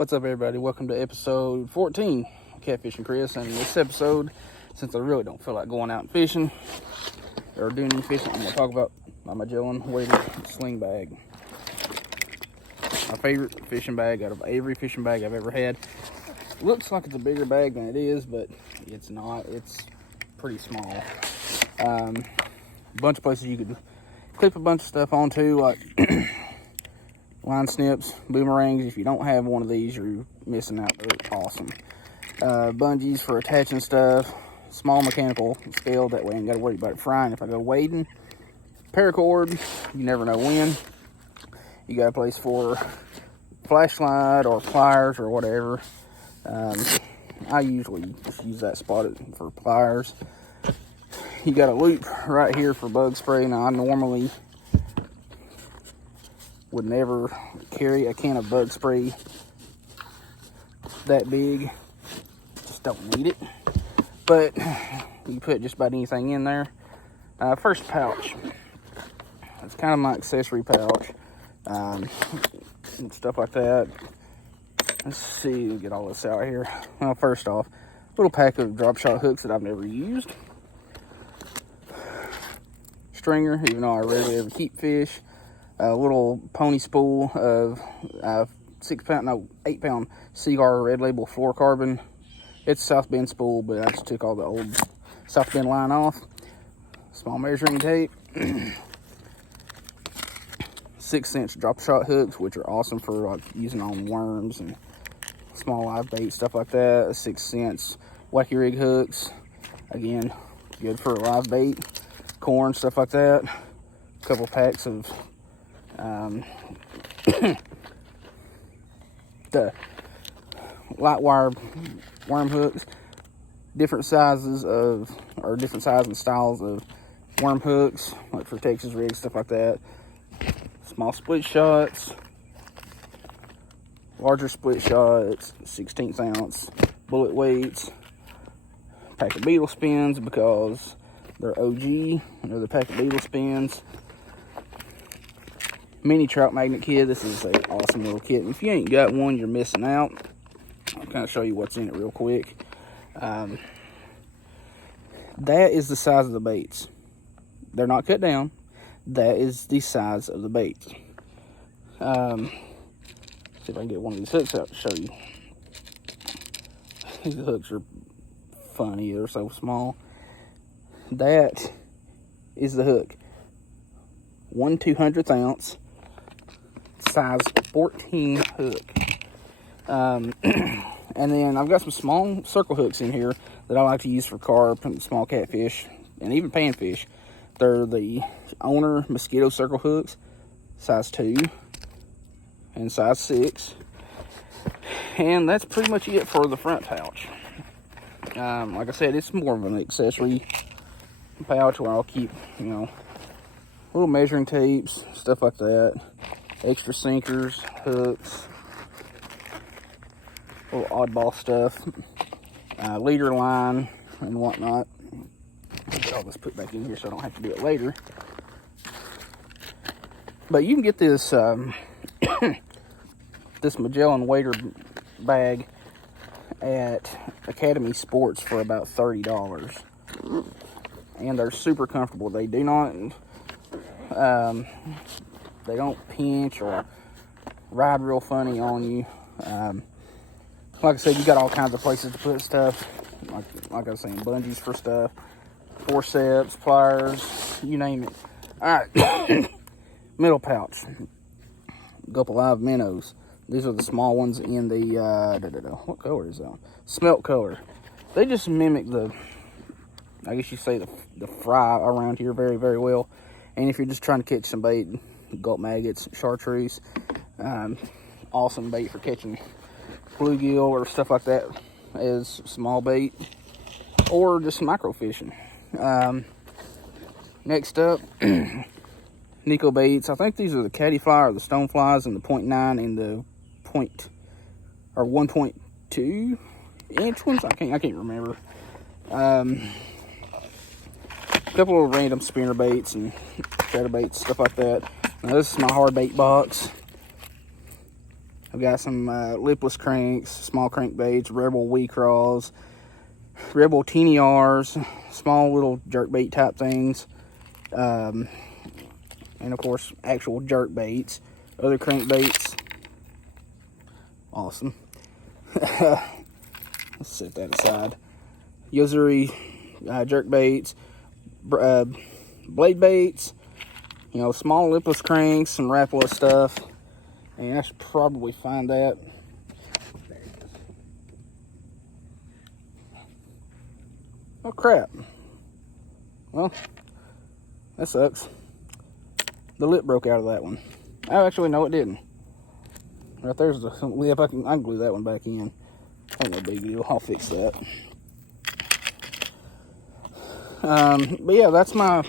What's up, everybody? Welcome to episode 14 of Catfishing Chris. And in this episode, since I really don't feel like going out and fishing or doing any fishing, I'm going to talk about my Magellan weighted sling bag. My favorite fishing bag out of every fishing bag I've ever had. Looks like it's a bigger bag than it is, but it's not. It's pretty small. A bunch of places you could clip a bunch of stuff onto, like line snips, boomerangs. If you don't have one of these, you're missing out. They're awesome. Bungees for attaching stuff. Small mechanical scale, that way I ain't got to worry about it frying if I go wading. Paracord, you never know when. You got a place for flashlight or pliers or whatever. I usually just use that spot for pliers. You got a loop right here for bug spray. Now, I normally would never carry a can of bug spray that big. Just don't need it. But you put just about anything in there. First pouch. It's kind of my accessory pouch. And stuff like that. Let's see, get all this out here. Well, first off, a little pack of drop shot hooks that I've never used. Stringer, even though I rarely ever keep fish. A little pony spool of 8 pound Cigar Red Label fluorocarbon. It's a South Bend spool, but I just took all the old South Bend line off. Small measuring tape. 6-inch drop shot hooks, which are awesome for like using on worms and small live bait, stuff like that. 6-inch wacky rig hooks, again, good for live bait, corn, stuff like that. A couple packs of the light wire worm hooks, different sizes of, or different sizes and styles of worm hooks, like for Texas rigs, stuff like that. Small split shots, larger split shots, 16th ounce bullet weights, pack of beetle spins because they're OG, another pack of beetle spins. Mini Trout Magnet kit. This is an awesome little kit. And if you ain't got one, you're missing out. I'll kind of show you what's in it real quick. That is the size of the baits. They're not cut down. That is the size of the baits. See if I can get one of these hooks out to show you. These hooks are funny. They're so small. That is the hook. 1/200th ounce. Size 14 hook. And then I've got some small circle hooks in here that I like to use for carp and small catfish and even panfish. They're the Owner mosquito circle hooks, size 2 and size 6. And that's pretty much it for the front pouch. Like I said, it's more of an accessory pouch where I'll keep, little measuring tapes, stuff like that. Extra sinkers, hooks, little oddball stuff, leader line and whatnot. I'll get all this put back in here so I don't have to do it later. But you can get this this Magellan wader bag at Academy Sports for about $30. And they're super comfortable. They do not they don't pinch or ride real funny on you. Like I said, you got all kinds of places to put stuff. Like I was saying, bungees for stuff, forceps, pliers, you name it. All right, middle pouch. Gulp Live minnows. These are the small ones in the what color is that? Smelt color. They just mimic the, I guess you say the fry around here very, very well. And if you're just trying to catch some bait, gulp maggots, chartreuse, awesome bait for catching bluegill or stuff like that as small bait, or just micro fishing. Next up, Jenko baits. I think these are the caddy fly or the stone flies, and the 0.9 and the 1.2 inch ones. I can't remember. A couple of random spinner baits and shadow baits, stuff like that. Now this is my hard bait box. I've got some lipless cranks, small crankbaits, Rebel wee craws, Rebel teeny R's, small little jerkbait type things, and of course actual jerk baits, other crankbaits. Awesome. Let's set that aside. Yozuri jerk baits, blade baits, you know, small lipless cranks, some Rapala stuff, and I should probably find that. There it is. Oh crap. Well, that sucks. The lip broke out of that one. Oh, actually, no, it didn't. Right there's the lip. I can glue that one back in. Ain't no big deal. I'll fix that. But yeah, that's my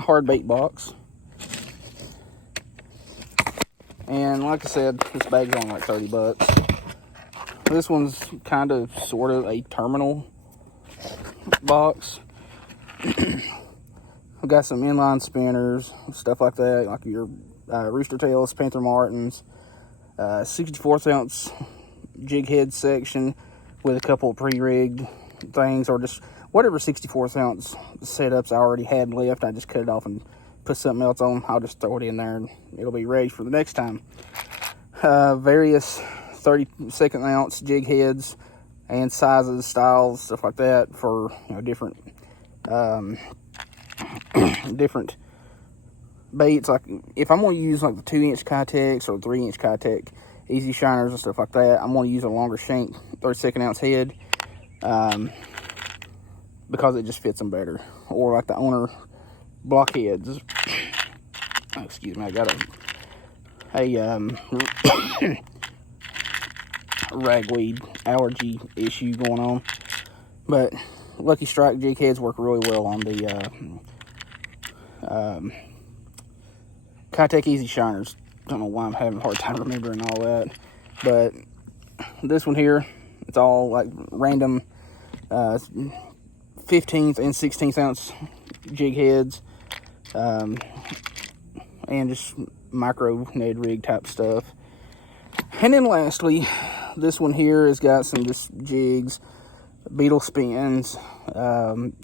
hard bait box. And like I said, this bag's only like 30 bucks. This one's kind of sort of a terminal box. I've got some inline spinners, stuff like that, like your rooster tails, Panther Martins, 64th ounce jig head section with a couple of pre-rigged things, or just whatever 64th ounce setups I already had left. I just cut it off and put something else on. I'll just throw it in there and it'll be ready for the next time. Various 32nd ounce jig heads and sizes, styles, stuff like that for, you know, different different baits. Like if I'm going to use like the 2-inch Kitex or 3-inch Kitex easy shiners and stuff like that, I'm going to use a longer shank 32nd ounce head, because it just fits them better. Or like the owner blockheads. Oh, excuse me, I got a ragweed allergy issue going on. But Lucky Strike jig heads work really well on the Kitex easy shiners. Don't know why I'm having a hard time remembering all that, but this one here, it's all like random 15th and 16th ounce jig heads, and just micro Ned rig type stuff. And then lastly, this one here has got some just jigs, beetle spins,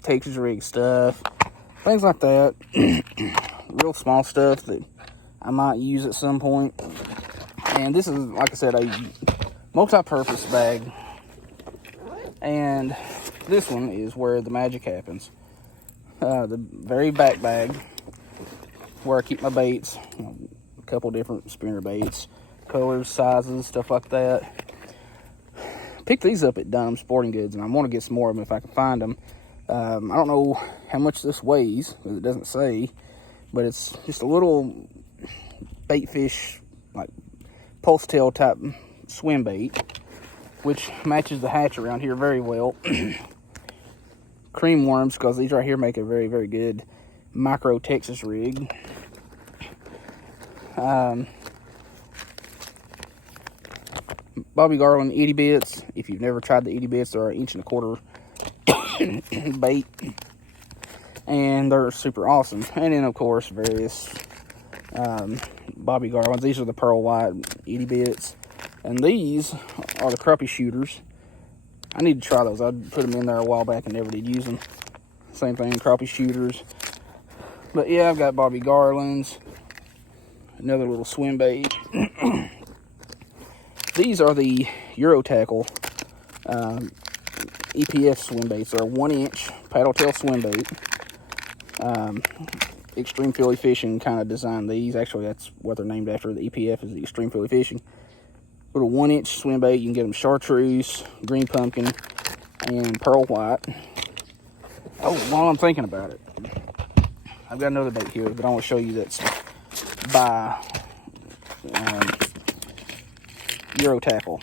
Texas rig stuff, things like that. Real small stuff that I might use at some point. And this is, like I said, a multi-purpose bag. And this one is where the magic happens. The very back bag, where I keep my baits, you know, a couple different spinner baits, colors, sizes, stuff like that. Picked these up at Dunham Sporting Goods, and I want to get some more of them if I can find them. I don't know how much this weighs, because it doesn't say, but it's just a little bait fish, like pulse tail type swim bait, which matches the hatch around here very well. Cream worms, because these right here make a very, very good micro Texas rig. Bobby Garland itty bits. If you've never tried the itty bits, they're 1.25 inch bait, and they're super awesome. And then of course various Bobby Garlands. These are the pearl white itty bits, and these are the crappie shooters. I need to try those. I put them in there a while back and never did use them. Same thing, crappie shooters. But yeah, I've got Bobby Garlands, another little swim bait. These are the Euro Tackle EPF swim baits. They're a 1-inch paddle tail swim bait. Extreme Philly Fishing kind of designed these. Actually, that's what they're named after. The EPF is the Extreme Philly Fishing. Little 1-inch swim bait. You can get them chartreuse, green pumpkin, and pearl white. Oh, while I'm thinking about it, I've got another bait here that I want to show you that's by Euro Tackle.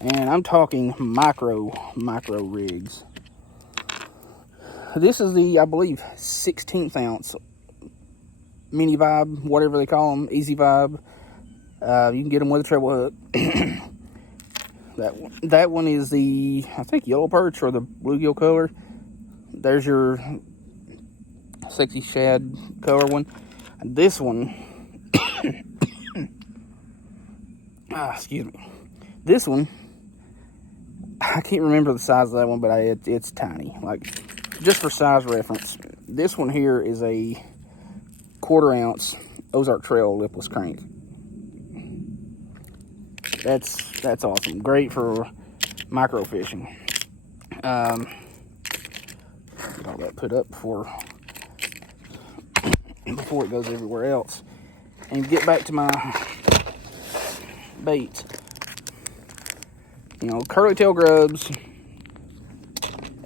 And I'm talking micro rigs. This is the, I believe, 16th ounce mini vibe, whatever they call them, easy vibe. You can get them with a treble hook. That one is the, I think, yellow perch or the bluegill color. There's your sexy shad color one. And this one Excuse me. This one, I can't remember the size of that one, but it's tiny. Like, just for size reference, this one here is a 1/4 ounce Ozark Trail lipless crank. That's awesome. Great for micro fishing. Get all that put up before it goes everywhere else. And get back to my baits. You know, curly tail grubs.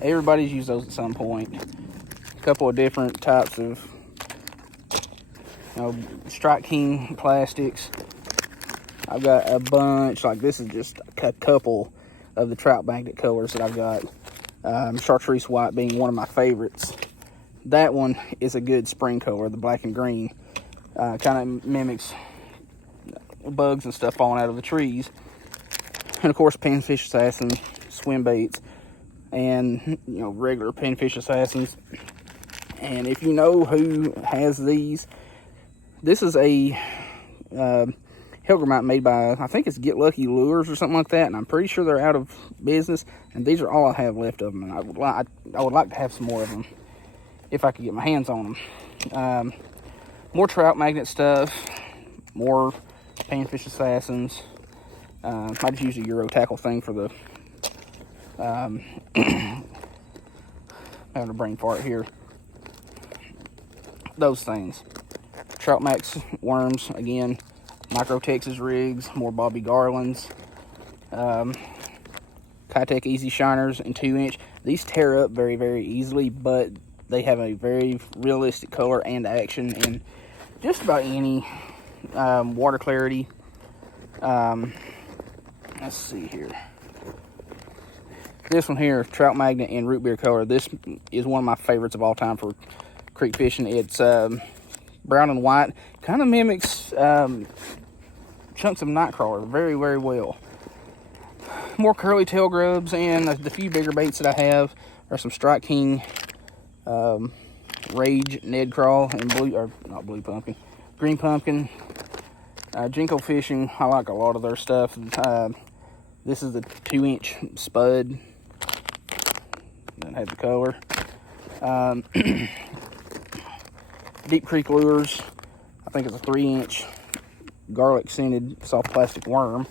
Everybody's used those at some point. A couple of different types of, you know, Strike King plastics. I've got a bunch. Like, this is just a couple of the Trout Magnet colors that I've got. Chartreuse white being one of my favorites. That one is a good spring color, the black and green. Kind of mimics bugs and stuff falling out of the trees. And of course, Panfish Assassins, swim baits, and, you know, regular Panfish Assassins. And if you know who has these, this is a Hellgrammite made by, I think it's Get Lucky Lures or something like that, and I'm pretty sure they're out of business. And these are all I have left of them, and I would like to have some more of them if I could get my hands on them. More Trout Magnet stuff, more Panfish Assassins. Might just use a Euro tackle thing for the having a brain fart here. Those things. Trout Max worms, again, micro Texas rigs, more Bobby Garlands, Kitech Easy Shiners in 2-inch. These tear up very, very easily, but they have a very realistic color and action in just about any water clarity. Let's see here. This one here, Trout Magnet in root beer color. This is one of my favorites of all time for creek fishing. It's brown and white. Kind of mimics chunks of nightcrawler very, very well. More curly tail grubs, and the few bigger baits that I have are some Strike King Rage Ned Crawl and green pumpkin. Jenko Fishing, I like a lot of their stuff. This is the 2-inch spud. Doesn't have the color. Deep Creek Lures, I think it's a 3-inch garlic scented soft plastic worm.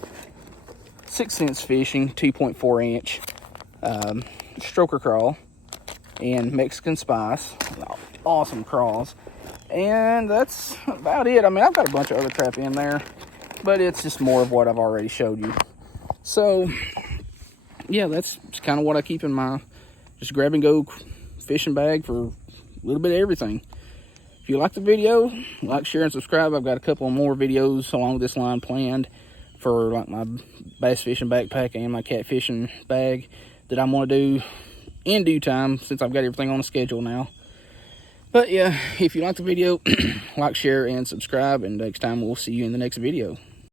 6 Sense Fishing, 2.4-inch stroker crawl, and Mexican Spice. Awesome craws. And that's about it. I mean, I've got a bunch of other crap in there, but it's just more of what I've already showed you. So, yeah, that's kind of what I keep in my just grab and go fishing bag for a little bit of everything. If you like the video, like, share, and subscribe. I've got a couple more videos along this line planned for like my bass fishing backpack and my cat fishing bag that I'm going to do in due time, since I've got everything on a schedule now. But yeah, if you like the video, like, share, and subscribe, and next time we'll see you in the next video.